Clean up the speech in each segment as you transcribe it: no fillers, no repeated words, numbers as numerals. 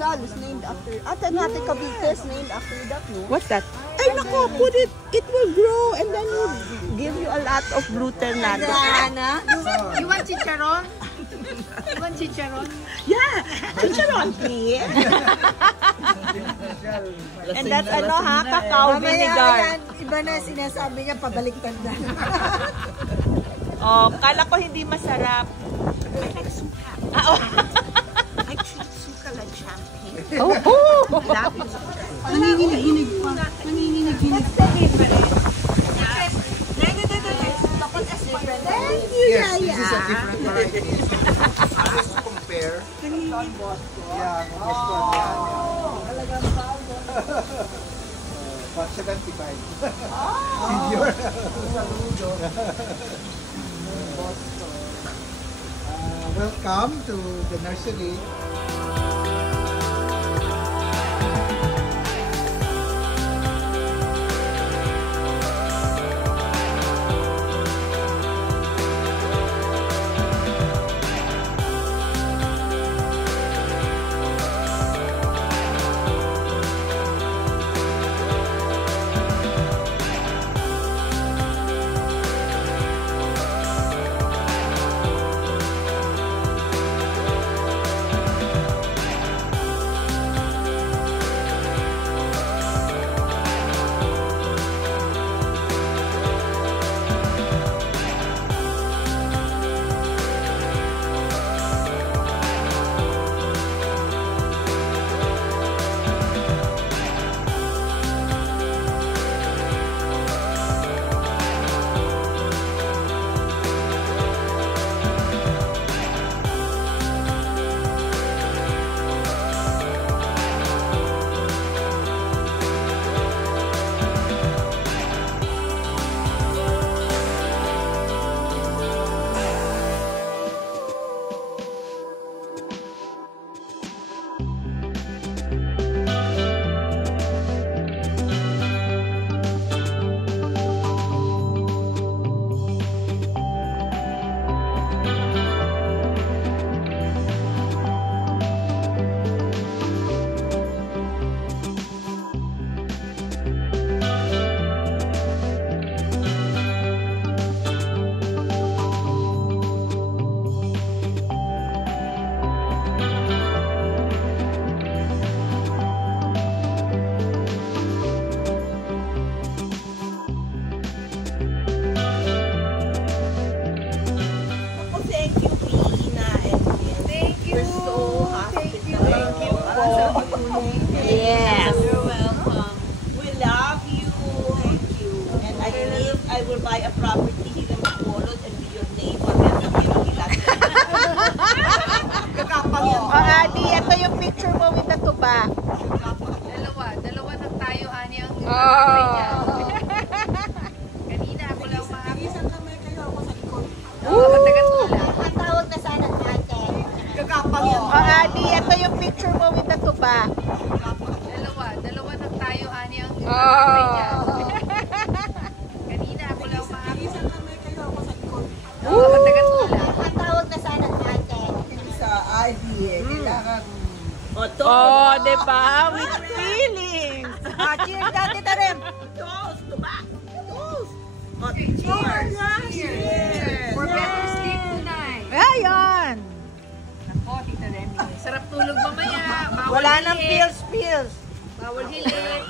Rizal is named after, Ternate Cavite is named after that, no? What's that? Ay, nako, put it, it will grow and then will give you a lot of blue ternate. You want chicharon? You want chicharon? Yeah, chicharon, please. And that's ano ha, cacao vinegar. Iba na sinasabi niya, pabaliktad na. Oh, kala ko hindi masarap. I like suka. I treat suka like champagne. Oh! Nanginginig pa. Nanginginig pa. Thank you, Yes, Yaya. this is a different variety. Just to compare. Yeah, but 75. Senior. Welcome to the nursery. Yes. You're welcome. We love you. Thank you. And I believe I will buy a property here in Bacolod and be your neighbor. Kakapang yan. Oh, Adi, ito yung picture mo with the tuba. Dalawa na tayo, Ani, ang kanina ako lang Isang kamay kayo ako sa likod. matagal ko lang. Ang tawag na sana natin. Kakapang yan. Oh, Adi, ito yung picture mo with the tuba. Dalawa na tayo, Ani, ang kanina ako lang Isang kamay kayo ako sa likod. matagal ko lang. Ang tawag na sana natin. Sa ID eh. Kailangan. Oh, diba? With feelings. Cheers natin na rin. Toast. Tuba. Toast. Cheers. Cheers. For better sleep tonight. Ayan. Ako, Tita Remy. Sarap tulog mamaya. Bawal Wala nang hilit. pills. Bawal hilit.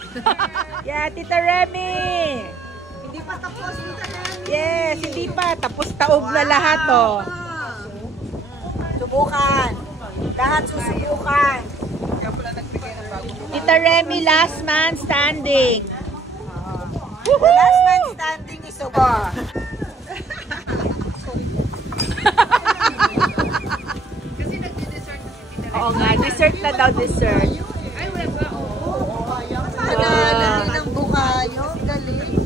Yeah, Tita Remy. Hindi pa tapos dito na. Yes, hindi pa. Tapos taob na lahat, oh. Subukan. Lahat susubukan. Tita Remy, last man standing. The last man standing is over. Kasi nag-dessert na si Tita Remy. Oo nga, dessert na daw, dessert. Ay, wala ba? Lagi ng bukayo. Galing.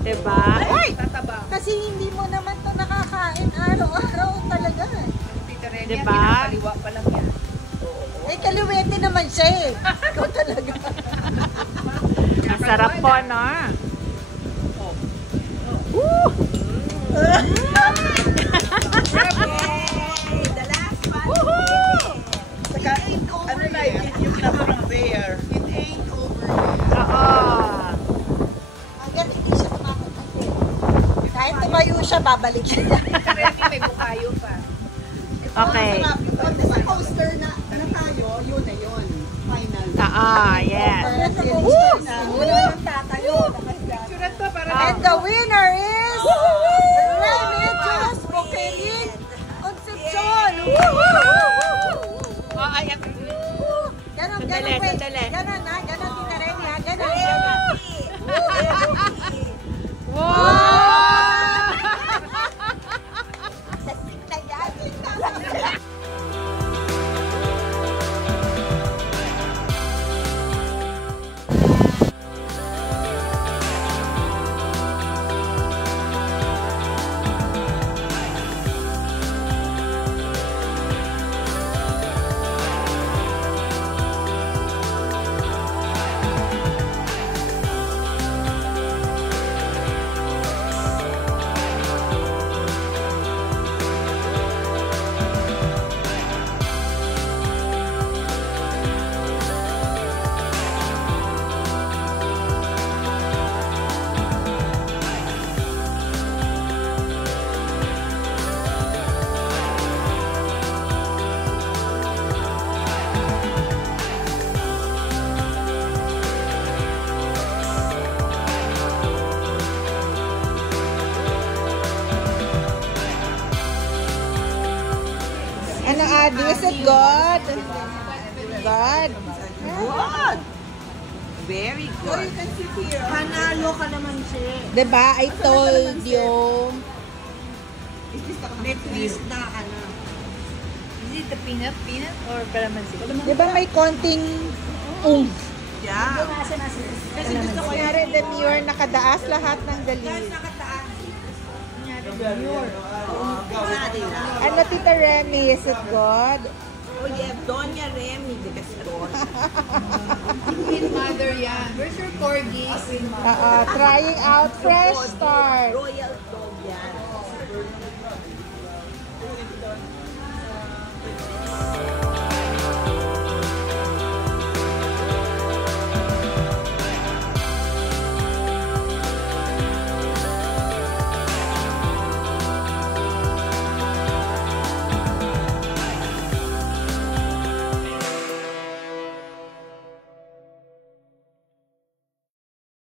Diba? Ay! Tataba. Kasi hindi mo naman to nakakain araw-araw talaga. Tita Remy, Diba? ang pinakaliwa pa lang yan. Eh, kaliwete naman siya eh. Ikaw talaga. Masarap po, no? Woo! Yay! The last one. Woohoo! Saka, ano na, yung siya, babalik siya. Remy, may bukayo pa. Okay. Sa coaster na tayo, yun na yun. Final. Yes. Wala nang tatayo. Picture to para And the winner is Remy Jules Boquerin Concepcion. Ganon, Sandali, wait. sandali. Ganon ha, ganon Tita Remy ha, ganon. Ano, Adi? Is it good? Good? Good. Very good. Panalo ka naman siya. Diba? I told you. May twist na ano. Is it the peanut or calamansi? Diba may konting oomph? Yeah. Kasi gusto ko yari demure nakadaas lahat ng dali. Ano, Tita Remy? Is it good? Oh yeah, Doña Remy de Castron. Queen mother yan. Where's your corgi? Trying out fresh start. Royal